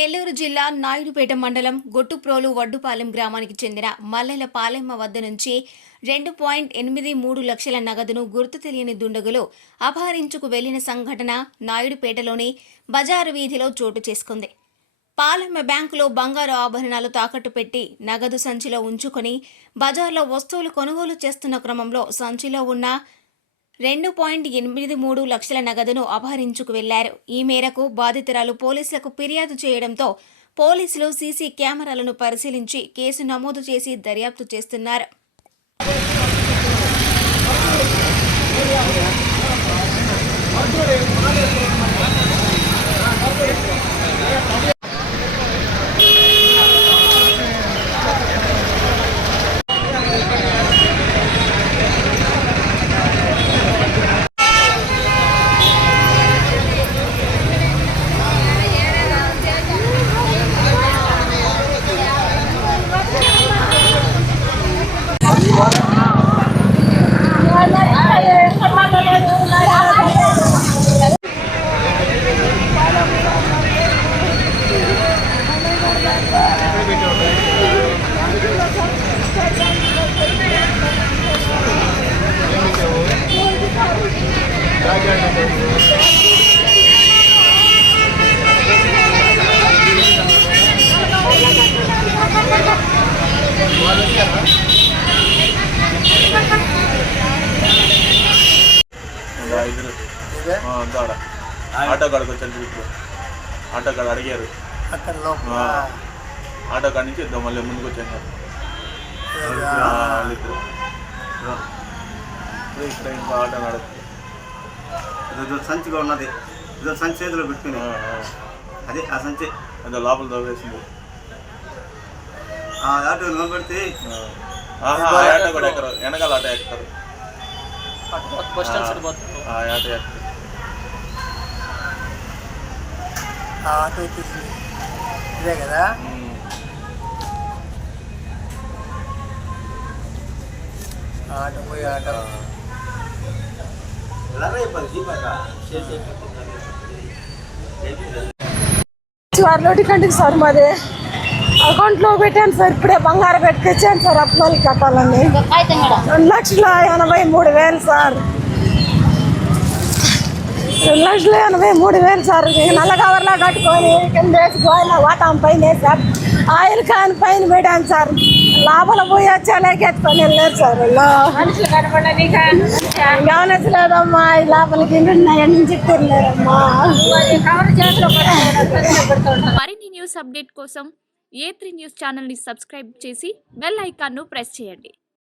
నెల్లూరు జిల్లా నాయుడుపేట మండలం గొట్టుప్రోలు వడ్డుపాలెం గ్రామానికి చెందిన మల్లెల పాలెమ్మ వద్ద నుంచి 2.83 లక్షల నగదును గుర్తు తెలియని దుండగులు అపహరించుకు వెళ్లిన సంఘటన నాయుడుపేటలోని బజారు వీధిలో చోటు చేసుకుంది. పాలెమ్మ బ్యాంకులో బంగారు ఆభరణాలు తాకట్టు పెట్టి నగదు సంచిలో ఉంచుకొని బజార్లో వస్తువులు కొనుగోలు చేస్తున్న క్రమంలో సంచిలో ఉన్న 2.83 లక్షల నగదును అపహరించుకు వెళ్లారు. ఈ మేరకు బాధితురాలు పోలీసులకు ఫిర్యాదు చేయడంతో పోలీసులు సీసీ కెమెరాలను పరిశీలించి కేసు నమోదు చేసి దర్యాప్తు చేస్తున్నారు. ఆటో కాడకు వచ్చాను. ఆటో కాడ అడిగారు, ఆటో కాడ నుంచి ఇద్దాం మళ్ళీ ముందుకు వచ్చాను. ఇక్కడ ఇంకో ఆటో నడుస్తుంది. సంచిగా ఉన్నది, సంచి చేతిలో పెట్టుకుని అదే ఆ సంచి అదే లోపల దోవేసింది. ఆటో నిలబెడితే ఆటో కూడా ఎక్కరు, వెనకాల ఆటో ఎక్కుతారు. ఆటో ఎక్కుతారు. ఆటో ఇదే కదా. ఆటో పోయి ఆటో వారిలోటి కంటికి సార్ మాది అకౌంట్లో పెట్టాను సార్. ఇప్పుడే బంగారం పెట్టుకొచ్చాను సార్. అప్పాలు కట్టాలని 2,83,000 సార్. 2,83,000 సార్. నల్ల కవర్లా కట్టుకొని కింద వేసుకొని వాటాం పైన వేసారు. ఆయిల్ కాని పైన పెట్టాను సార్. లోపల పోయి వచ్చాలేకెత్తుకొని వెళ్ళారు సార్. గమనించలేదమ్మా, ఈ లోపలికి నుంచి తిరలేదమ్మా. మరిన్ని న్యూస్ అప్డేట్ కోసం A3 న్యూస్ ఛానల్ని సబ్స్క్రైబ్ చేసి బెల్ ఐకాన్ను ప్రెస్ చేయండి.